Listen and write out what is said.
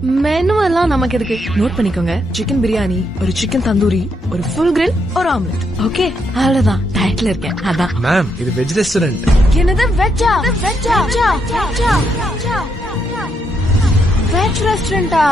Menu எல்லாம் நமக்கு எதுக்கு, நோட் பண்ணிக்கோங்க. சிக்கன் பிரியாணி, ஒரு சிக்கன் தந்தூரி, ஒரு ஃபுல் கிரில், ஒரு ஆம்லெட். ஓகே, அவ்வளவுதான். டயட்ல இருக்கேன், அதான். மேம், இது வெஜ் ரெஸ்டாரண்ட். என்னது வெஜ்ஜா? வெஜ் ரெஸ்டாரண்டா?